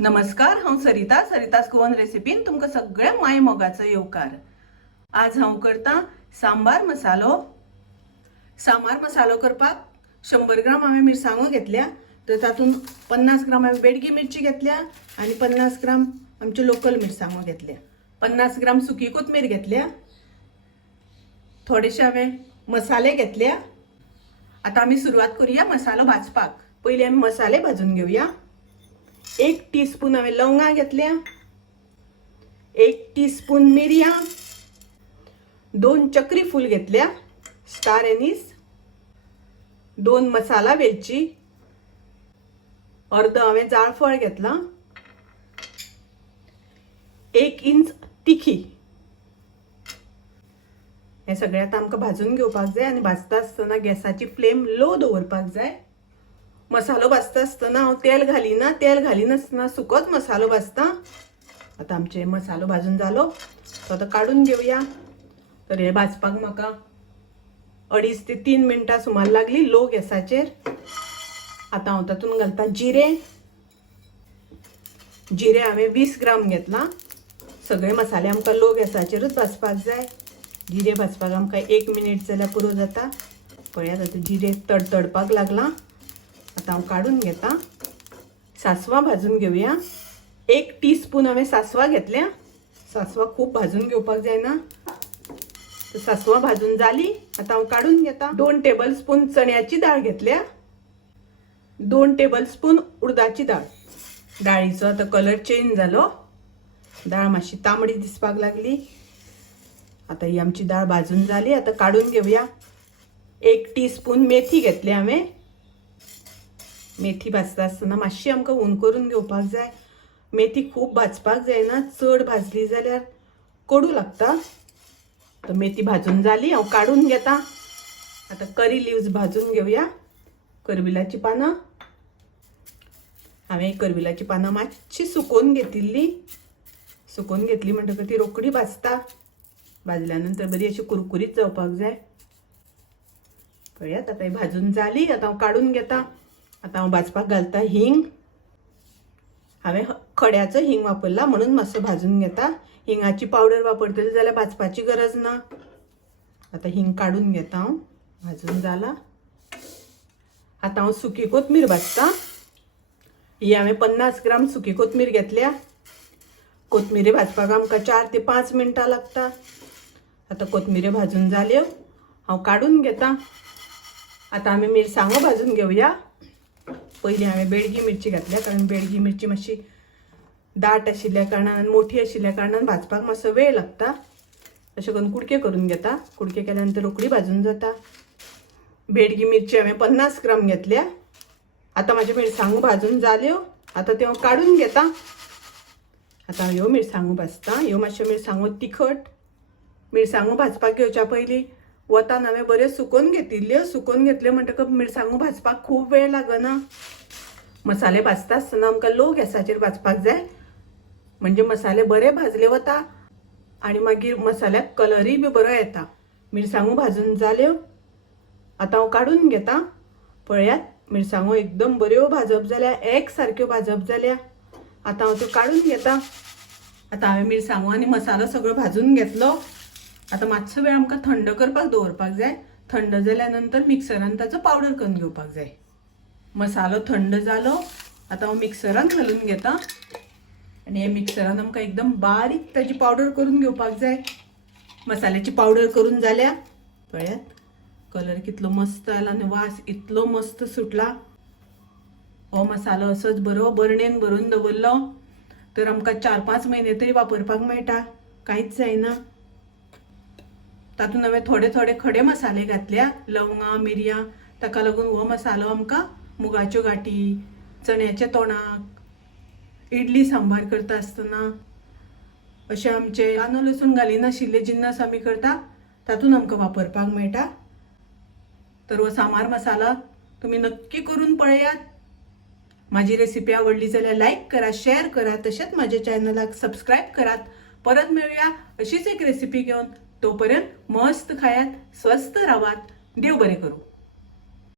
नमस्कार, हांव सरिता सरितास गोवन रेसिपीन तुमकां सगळ्या माय मोगाचो येवकार। आज हांव करता सांबार मसालो करपाक 100 ग्राम हांवें मिरसांगो घेतल्या, तर तातूंत 50 ग्राम हांवें बेडगी मिरची घेतल्या आनी 50 ग्राम आमच्यो लोकल मिरसांगो घेतल्या, 50 ग्राम सुकी कोथमीर घेतल्या, थोडेशे हांवें मसाले घेतल्या। आता आमी सुरवात करूया मसालो भाजपाक। पयलीं आमी मसाले भाजून घेवया। 1 टीस्पून हांवें लवंगा घेतल्या, 1 टीस्पून मिरयां, 2 चक्री फूल घेतल्या स्टार एनीस, 2 मसाला वेलची, अर्द हांवें जाळफळ घेतला, 1 इंच तिखी। हे सगळें आतां आमकां भाजून घेवपाक जाय आनी भाजता आसतना गॅसाची फ्लेम लो दवरपाक जाय। मसालो भाजता आसतना हांव तेल घालिनासतना सुकोच मसालो भाजता। आता आमचे मसालो भाजून जालो, तो आतां काडून घेवया। तर हे भाजपाक म्हाका 2.5 ते 3 मिनटां सुमार लागली लो गॅसाचेर। आता हांव तातूंत घालता जिरे हांवें 20 ग्राम घेतला। सगळे मसाले आमकां लो गॅसाचेरूच भाजपाक जाय। जिरे भाजपाक आमकां 1 मिनिट जाल्यार पुरो जाता। पळयात आतां जिरे तडतडपाक लागला। आता हांव काढून घेता। सासवां भाजून घेवया। 1 टीस्पून हांवें सासवां घेतल्या। सासवां खूब भाजून घेवपाक जायना। तर सासवां भाजून जाली, आता हांव काढून घेता। 2 टेबलस्पून चण्याची डाळ घेतल्या, 2 टेबलस्पून उडदाची डाळ। डाळीचो आता कलर चेंज जालो, डाळ मातशी तांबडी दिसपाक लागली। आता ही आमची डाळ भाजून जाली, आता काढून घेवया। 1 टीस्पून मेथी घेतली हांवें। मेथी भाजता आसतना मातशी आमकां हुण करून घेवपाक जाय। मेथी खूब भाजपाक जायना, चड भाजली जाल्यार कडू लागता। तर मेथी भाजून जाली, हांव काढून घेता। आता करी लिव्स भाजून घेवया। करविलाची पानां हांवें करविलाची पानां मातशी सुकोवन घेतिल्ली। सुकोवन घेतली म्हणटकच ती रोखडी भाजता। भाजल्या नंतर बरी अशी कुरकुरीत जावपाक जाय। पळयात आता ही भाजून जाली, आता हांव काढून घेता। आता हांव भाजपाक घालता हिंग। हांवें खड्याचो हिंग वापरला म्हणून मातसो भाजून घेता। हिंगाची पावडर वापरतली जाल्यार भाजपाची गरज ना। आता हिंग काढून घेता हांव, भाजून जाला। आता हांव सुकी कोथमीर भाजता। ही हांवें 50 ग्राम सुकी कोथमीर घेतल्या। कोथमिरी भाजपाक आमकां 4 ते 5 मिनटां लागता। आता कोथमिऱ्यो भाजून जाल्यो, हांव काढून घेता। आता आमी मिरसांगो भाजून घेवया। पयलीं हांवें बेडगी मिरची घातल्या, कारण बेडगी मिरची मातशी दाट आशिल्ल्या कारणान मोठी आशिल्ल्या कारणान भाजपाक मातसो वेळ लागता। अशें करून कुडके करून घेता। कुडके केल्या नंतर रोखडी भाजून जाता। बेडगी मिरची हांवें 50 ग्राम घेतल्या। आता म्हाज्यो मिरसांगो भाजून जाल्यो, आता त्यो काढून घेता। आता ह्यो मिरसांगो भाजता। ह्यो मातश्यो मिरसांगो तिखट। मिरसांगो भाजपाक घेवच्या पयलीं वतान हांवें बऱ्यो सुकोवन घेतिल्ल्यो। सुकोवन घेतल्यो म्हणटकच मिरसांगो भाजपाक खूब वेळ लागना। मसाले भाजता आसतना आमकां लो गॅसाचेर भाजपाक जाय, म्हणजे मसाले बरे भाजले वता आनी मागीर मसाल्याक कलरूय बी बरो येता। मिरसांगो भाजून जाल्यो, आता हांव काढून घेता। पळयात मिरसांगो एकदम बऱ्यो भाजप जाल्या, एक सारक्यो भाजप जाल्या। आता हांव त्यो काढून घेता। आता हांवें मिरसांगो आनी मसालो सगळो भाजून घेतलो। आता मातसो वेळ आमकां थंड करपाक दवरपाक जाय। थंड जाल्या नंतर मिक्सरान ताचो पावडर करून घेवपाक जाय। मसालो थंड जालो, आता हांव मिक्सरान घालून घेता आनी हे मिक्सरान आमकां एकदम बारीक ताची पावडर करून घेवपाक जाय। मसाल्याची पावडर करून जाल्या। पळयात कलर कितलो मस्त आयला आनी वास इतलो मस्त सुटला। हो मसालो असोच बरो बरणेन भरून दवरलो तर आमकां 4-5 म्हयने तरी वापरपाक मेळटा, कांयच जायना। तातूंत हांवें थोडे थोडे खडे मसाले घातल्या, लवंगा मिरयां। ताका लागून हो मसालो आमकां मुगाच्यो गाठी, चण्याच्या तोंडाक, इडली सांबार करता आसतना अशें आमचे कांदो लसूण घालिनाशिल्ले जिन्नस आमी करता तातूंत आमकां वापरपाक मेळटा। तर हो सांबार मसाला तुमी नक्की करून पळयात। माझी रेसिपी आवडली जाल्यार लाईक करा, शेअर करा, तशेंच माझ्या चॅनलाक सबस्क्राईब करात। परत मेळुया अशीच एक रेसिपी घेऊन। तोपर्यंत मस्त खायात, स्वस्थ राहात, देव बरें करूं।